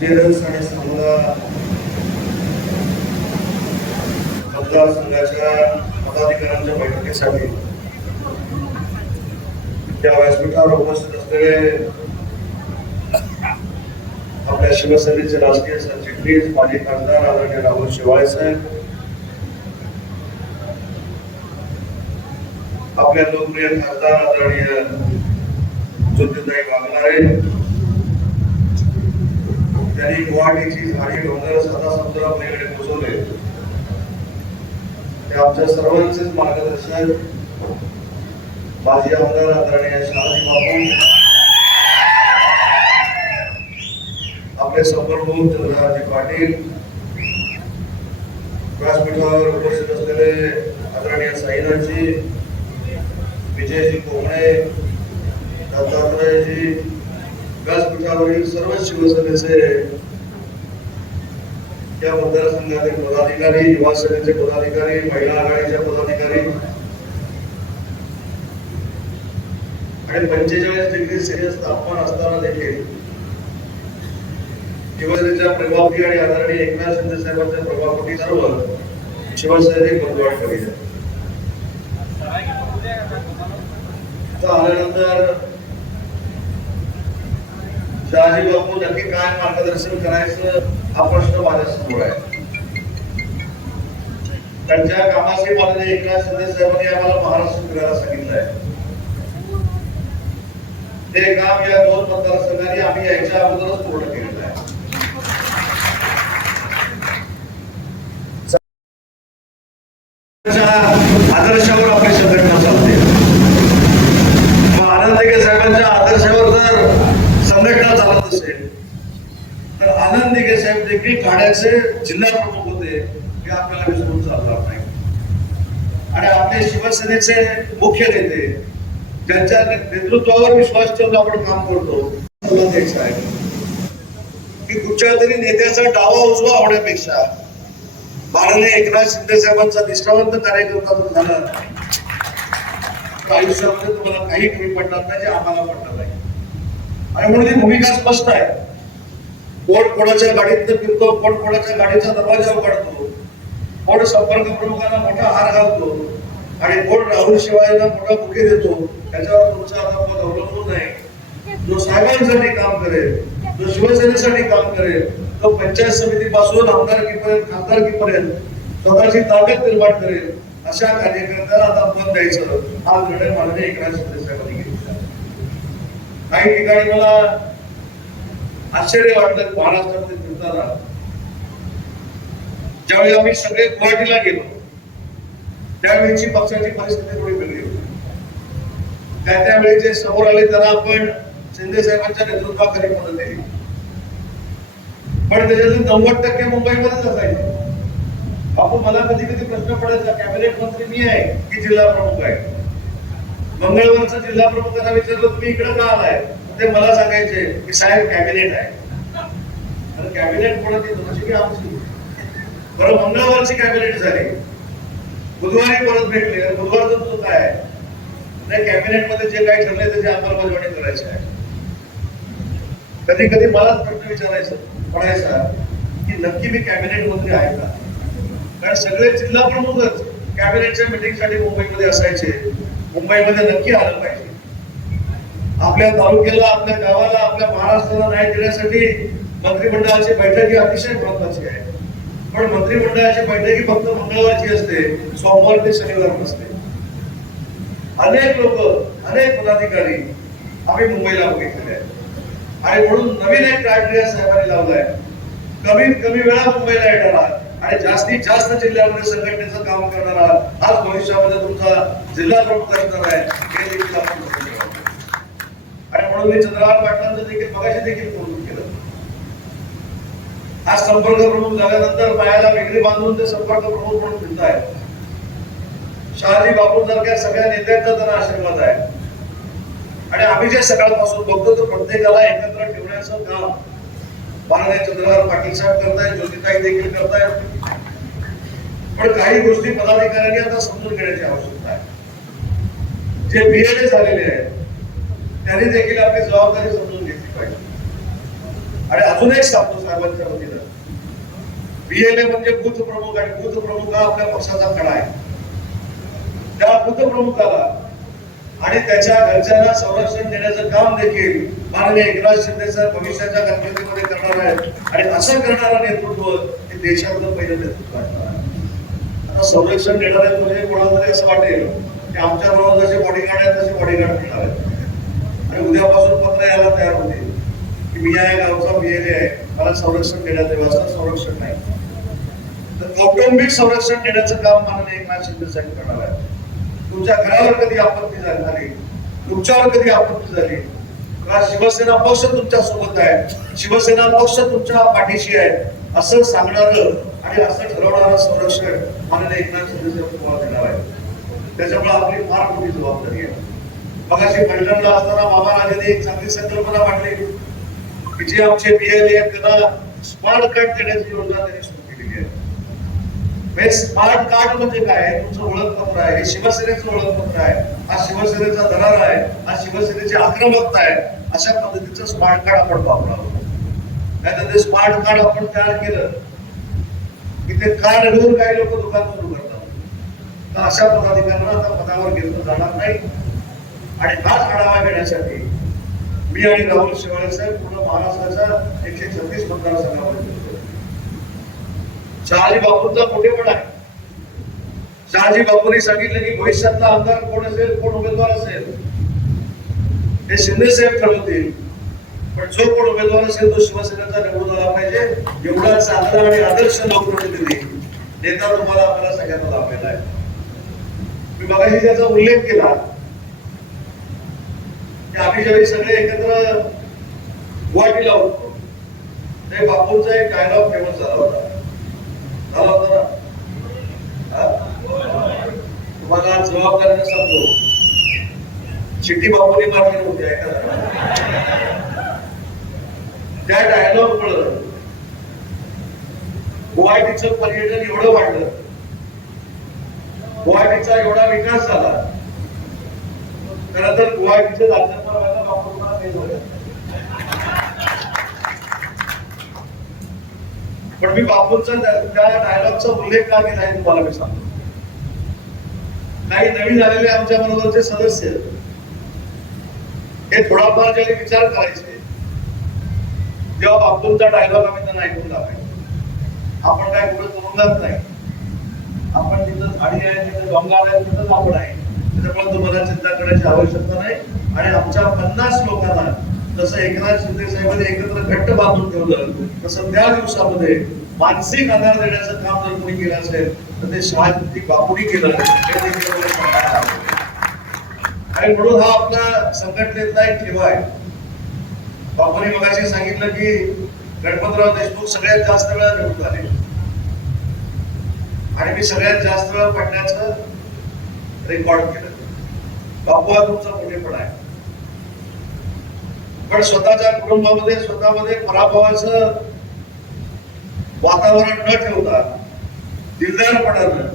मिरज आणि सांगोला मतदारसंघाच्या पदाधिकाऱ्यांच्या बैठकीसाठी त्या व्यासपीठावर उपस्थित असलेले आपल्या शिवसेनेचे राष्ट्रीय सरचिटणीस माजी खासदार आदरणीय राहुल शेवाळे साहेब, आपल्या लोकप्रिय खासदार आदरणीय ज्योतिताई वाघमारे, त्यांनी गुवाहाटीची झाडी डोंगर साधा समुद्र आपल्याकडे पोहोचवले ते आमच्या सर्वांचेच मार्गदर्शक माजी आमदार आदरणीय शहाजी बापू, आपले संप्रमुख चंद्रहाजी पाटील, व्यासपीठावर उपस्थित असलेले आदरणीय साईनाथजी, विजयजी कोकणे, दत्तात्रयजी, व्यासपीठावरील सर्व शिवसेनेचे या मतदारसंघातील पदाधिकारी, युवा सेनेचे पदाधिकारी, महिला आघाडीचे पदाधिकारी आणि 45 डिग्री सेल्सिअस तापमान असताना देखील शिवसेनेच्या प्रभावी आणि आदरणीय एकनाथ शिंदे साहेबांच्या प्रभावापोटी सर्व शिवसैनिक बंधुवाट करीत आल्यानंतर शहाजी बापू नक्की काय मार्गदर्शन करायचं हा प्रश्न माझ्यासमोर आहे. त्यांच्या कामाचे माननीय एकनाथ शिंदे साहेबांनी आम्हाला महाराष्ट्र फिरायला सांगितलं आहे. ते काम या 2 मतदारसंघांनी आम्ही यायच्या अगोदरच पूर्ण केलेलं आहे. आदर्शावर आपली संघटना चालते. आनंद दिघे साहेबांच्या आदर्शावर जर संघटना चालत असेल तर आनंद दिघे साहेब देखील ठाण्याचे जिल्हा प्रमुख होते हे आपल्याला विसरून चालणार नाही. आणि आपले शिवसेनेचे मुख्य नेते ज्यांच्या नेतृत्वावर विश्वास ठेवून आपण काम करतो, मला द्यायचं आहे की कुठच्या तरी नेत्याचा डावा उजवा होण्यापेक्षा माननीय एकनाथ शिंदे साहेबांचा निष्ठावंत कार्यकर्ता जर झाला तर आयुष्यामध्ये तुम्हाला काही कमी पडणार नाही, जे आम्हाला पडणार नाही. आणि म्हणून ही भूमिका स्पष्ट आहे. कोण कोणाच्या गाडीत फिरतो, कोण कोणाच्या गाडीचा दरवाजा उघडतो, कोण संपर्क प्रमुखांना मोठा हार घालतो आणि कोण राहुल शेवाळेला मोठा बुके देतो, त्याच्यावर तुमचं आता पद अवलंबून आहे. जो साहेबांसाठी काम करेल, जो शिवसेनेसाठी काम करेल, तो पंचायत समितीपासून आमदारकीपर्यंत खासदारकीपर्यंत स्वतःची ताकद निर्माण करेल, अशा कार्यकर्त्याला आता पद द्यायचं हा निर्णय माननीय एकनाथ शिंदे साहेबांनी घेतला. काही ठिकाणी मला आश्चर्य वाटलं महाराष्ट्रामध्ये फिरताना. ज्यावेळी आम्ही सगळे गुवाहाटीला गेलो त्यावेळीची पक्षाची परिस्थिती थोडी वेगळी होती. त्यावेळी जे समोर आले त्यांना आपण शिंदे साहेबांच्या नेतृत्वाखाली मदत दिली, पण त्याच्यातून 90% मुंबईमध्येच असायचे. आपण मला कधी कधी प्रश्न पडायचा, कॅबिनेट मंत्री मी आहे की जिल्हा प्रमुख आहे? मंगळवारचं जिल्हा प्रमुखांना विचारलं तुम्ही इकडे का आलाय, ते मला सांगायचे की साहेब कॅबिनेट आहे. आणि कॅबिनेट कोणाची? जशी की आमची. बरं, मंगळवारची कॅबिनेट झाली, बुधवारी परत भेटले, बुधवारचं तुझं काय आहे? नाही, कॅबिनेट मध्ये जे काही ठरले त्याची अंमलबजावणी करायची आहे. कधी कधी मलाच प्रश्न पडायचा की नक्की मी कॅबिनेट मंत्री आहे का? कारण सगळे जिल्हा प्रमुखच कॅबिनेटच्या मीटिंगसाठी मुंबईमध्ये असायचे. मुंबईमध्ये नक्की आलं पाहिजे. आपल्या तालुक्याला, आपल्या गावाला, आपल्या महाराष्ट्राला न्याय देण्यासाठी मंत्रिमंडळाची बैठक ही अतिशय महत्वाची आहे. पण मंत्रिमंडळाची बैठक ही फक्त मंगळवारची असते, सोमवार ते शनिवार नसते. अनेक लोक, अनेक पदाधिकारी आम्ही मुंबईला बघितलेले आहेत. आणि म्हणून नवीन एक क्रायटेरिया साहेबांनी लावलाय, कमीत कमी वेळा मुंबईला येणारा आणि जास्तीत जास्त जिल्ह्यामध्ये संघटनेचं काम करणारा हाच भविष्यामध्ये तुमचा जिल्हा प्रमुख असणार आहे, हे देखील आपण लक्षात ठेवावं. आणि म्हणून मी चंद्रहार पाटलांचं देखील मगाशी देखील कौतुक केलं. आज संपर्क प्रमुख झाल्यानंतर पायाला वेगळी बांधून ते संपर्क प्रमुख म्हणून फिरत आहेत. शहाजी बापू सारख्या सगळ्या नेत्यांचा त्यांना आशीर्वाद आहे. आणि आम्ही जे सकाळपासून बघतो तर प्रत्येकाला एकत्र ठेवण्याचं काम माननीय चंद्रहार पाटील साहेब करतायत, ज्योतिताई देखील करतायत. पण काही गोष्टी पदाधिकाऱ्यांनी आता समजून घेण्याची आवश्यकता आहे. जे बीएलए झालेले आहेत त्यांनी देखील आपली जबाबदारी समजून घेतली पाहिजे. आणि अजून एक सांगतो साहेबांच्या वतीनं, BLA म्हणजे बूथ प्रमुख, आणि बूथ प्रमुख हा आपल्या पक्षाचा खडा आहे. त्या बूथ प्रमुखाला आणि त्याच्या घरच्यांना संरक्षण देण्याचं काम देखील माननीय एकनाथ शिंदे साहेब भविष्याच्या कारकिर्दीमध्ये करणार आहेत. आणि असं करणारं नेतृत्व हे देशातलं पहिलं नेतृत्व असणार आहे. आता संरक्षण देणार आहेत म्हणजे कोणाला तरी असं वाटेल की आमच्या बरोबर जसे बॉडीगार्ड आहेत तसे बॉडीगार्ड मिळणार आहेत, आणि उद्यापासून पत्र यायला तयार होते की मी या गावचा BLA आहे, मला संरक्षण देण्यात यावं. असं संरक्षण नाही, तर कौटुंबिक संरक्षण देण्याचं काम माननीय एकनाथ शिंदे साहेब करणार आहे. तुमच्या घरावर कधी आपत्ती झाली, तुमच्यावर कधी आपत्ती झाली, शिवसेना पक्ष तुमच्या सोबत आहे, शिवसेना पक्ष तुमच्या पाठीशी आहे, असं सांगणारं आणि असं ठरवणारं संरक्षण माननीय एकनाथ शिंदे साहेब तुम्हाला देणार आहे. त्याच्यामुळे आपली फार मोठी जबाबदारी आहे. मगाशी पहिल्यांदा असताना बाबा राजाने एक चांगली संकल्पना मांडली की जे आमचे BLA आहेत त्यांना स्मार्ट कार्ड देण्याची योजना त्यांनी सुरू केलेली आहे. स्मार्ट कार्ड म्हणजे काय? तुमचं ओळखपत्र आहे, हे शिवसेनेचं ओळखपत्र आहे, हा शिवसेनेचा दरार आहे, हा शिवसेनेची आक्रमकता आहे. अशा पद्धतीचं स्मार्ट कार्ड आपण वापरावं. नाहीतर ते स्मार्ट कार्ड आपण तयार केलं की ते कार्ड घेऊन काही लोक दुकान सुरू करतात. तर अशा पदाधिकाऱ्यांना आता पदावर घेतलं जाणार नाही. आणि हाच आढावा घेण्यासाठी मी आणि राहुल शेवाळे साहेब पूर्ण महाराष्ट्राच्या 136 मतदारसंघामध्ये गेलो. शहाजी बापूंचा मोठेपणा आहे. शहाजी बापूंनी सांगितलं की भविष्यातला आमदार कोण असेल, कोण उमेदवार असेल हे शिंदे साहेब ठरवतील, पण जो कोण उमेदवार असेल तो शिवसेनेचा निवडून आला पाहिजे. एवढा चांगला आणि आदर्श लोकप्रतिनिधी नेता तुम्हाला आम्हाला सगळ्यांना लाभलेला आहे. मी मगाशी त्याचा उल्लेख केला की आम्ही ज्यावेळी सगळे एकत्र गुवाहाटीला होतो ते बापूंचा एक डायलॉग फेमस झाला होता. तुम्हाला जबाबदारीने सांगतो, चिठ्ठी बापूंनी मारली होती. त्या डायलॉग मुळे गुवाहाटीचं पर्यटन एवढं वाढलं, गुवाहाटीचा एवढा विकास झाला. खरं तर गुवाहाटीचे राज्यपाल व्हायला बापूंना फेल होतं. पण मी बापूंचा त्या डायलॉगचा उल्लेख का केला आहे तुम्हाला मी सांगतो. काही नवीन आलेले आमच्या बरोबरचे सदस्य हे थोडाफार ज्यावेळी विचार करायचे तेव्हा बापूंचा डायलॉग आम्ही त्यांना ऐकून दाखवायचो. आपण काय पुढे तुरुंगात नाही, आपण जिथं झाडी आहे, तिथं डोंगर आहे, तिथं आपण आहे. त्याच्यामुळे तुम्हाला चिंता करण्याची आवश्यकता नाही. आणि आमच्या 50 लोकांना जसं एकनाथ शिंदे साहेबांनी एकत्र घट्ट बांधून ठेवलं, तसं त्या दिवसामध्ये मानसिक आधार देण्याचं काम जर कोणी केलं असेल तर ते शहाजी बापूंनी केलं. आणि म्हणून हा आपला संघटनेतला एक ठेवा आहे. बापूंनी मगाशी सांगितलं की गणपतराव देशमुख सगळ्यात जास्त वेळा निवडून आले आणि मी सगळ्यात जास्त वेळा पडण्याचं रेकॉर्ड केलं. बापू हा तुमचा मोठेपणा आहे. पण स्वतःच्या कुटुंबामध्ये स्वतःमध्ये पराभवाचं वातावरण न ठेवता दिलदारपणानं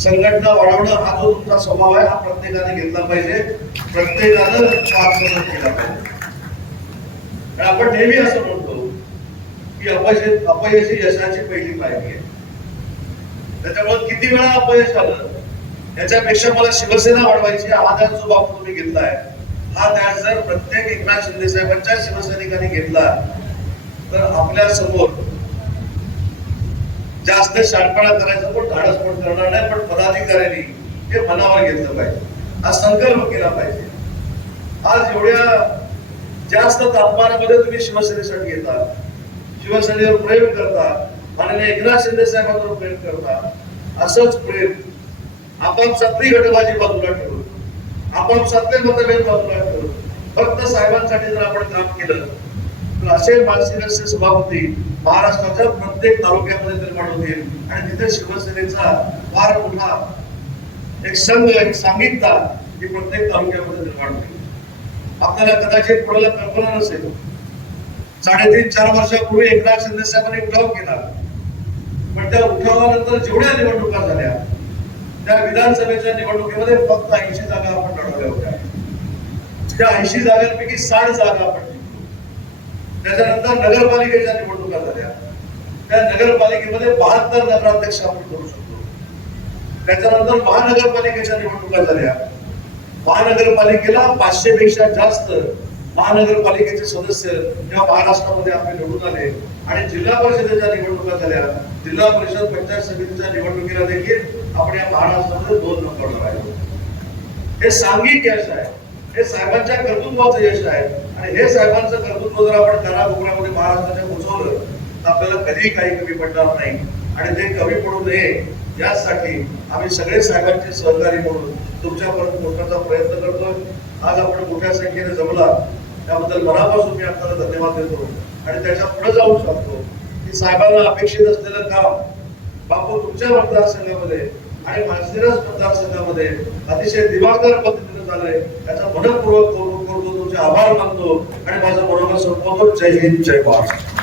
संघटना वाढवणं हा जो तुमचा स्वभाव आहे हा प्रत्येकाने घेतला पाहिजे, प्रत्येकानं स्वाक्षर केला पाहिजे. आणि आपण नेहमी असं म्हणतो की अपयशी यशाची पहिली पायरी आहे. त्याच्यामुळे किती वेळा अपयश आलं याच्यापेक्षा मला शिवसेना वाढवायची हा त्याच जो बापू तुम्ही घेतलाय, हा त्याच जर प्रत्येक एकनाथ शिंदे साहेबांच्या शिवसैनिकांनी घेतला तर आपल्या समोर जास्त शाणपणा करायचं पण धाडस पण करणार नाही. पण पदाधिकाऱ्यांनी हे मनावर घेतलं पाहिजे, हा संकल्प केला पाहिजे. आज एवढ्या जास्त तापमानामध्ये तुम्ही शिवसेनेसाठी येता, शिवसेनेवर प्रेम करता, माननीय एकनाथ शिंदे साहेबांवर प्रेम करता. असंच प्रेम आपापसातली गटबाजी बाजूला ठेवून, आपापसातले मतभेद बाजूला ठेवून फक्त साहेबांसाठी जर आपण काम केलं तर असे मानसिक सभापती महाराष्ट्राच्या प्रत्येक तालुक्यामध्ये निर्माण होतील आणि तिथे शिवसेनेचा फार मोठा एक संघ, एक सांघिकता ही प्रत्येक तालुक्यामध्ये निर्माण होईल. आपल्याला कदाचित कोणाला कल्पना नसेल, 3.5-4 वर्षापूर्वी एकनाथ शिंदे साहेबांनी उठाव केला, पण त्या उठावानंतर जेवढ्या निवडणुका झाल्या त्या विधानसभेच्या निवडणुकीमध्ये फक्त 80 जागा आपण लढवल्या होत्या. त्या 80 जागांपैकी 60 जागा आपण जिंकलो. त्याच्यानंतर नगरपालिकेच्या निवडणुका झाल्या, त्या नगरपालिकेमध्ये 72 नगराध्यक्ष आपण करू शकतो. त्याच्यानंतर महानगरपालिकेच्या निवडणुका झाल्या, महानगरपालिकेला 500 पेक्षा जास्त महानगरपालिकेचे सदस्य या महाराष्ट्रामध्ये आपले निवडून आले. आणि जिल्हा परिषदेच्या निवडणुका झाल्या, जिल्हा परिषद पंचायत समितीच्या निवडणुकीला देखील आपण या महाराष्ट्रामध्ये 2 नंबरला राहिलो. हे सांघिक यश आहे, हे साहेबांच्या कर्तृत्वाचं यश आहे. आणि हे साहेबांचं कर्तृत्व जर आपण कानाकोपऱ्यामध्ये महाराष्ट्राच्या पोहोचवलं तर आपल्याला कधी काही कमी पडणार नाही. आणि ते कमी पडू नये यासाठी आम्ही सगळे साहेबांचे सहकारी म्हणून तुमच्यापर्यंत पोहोचण्याचा प्रयत्न करतोय. आज आपण मोठ्या संख्येने जमला त्याबद्दल मनापासून मी आपल्याला धन्यवाद देतो. आणि त्याच्या पुढे जाऊ शकतो की साहेबांना अपेक्षित असलेलं काम बापू तुमच्या मतदारसंघामध्ये आणि माळशिरस मतदारसंघामध्ये अतिशय दिवाकर पद्धतीने झालंय. त्याचा मनपूर्वक कौतुक करतो, तुमचे आभार मानतो आणि माझं मनोगत संपवतो. जय हिंद, जय भारत.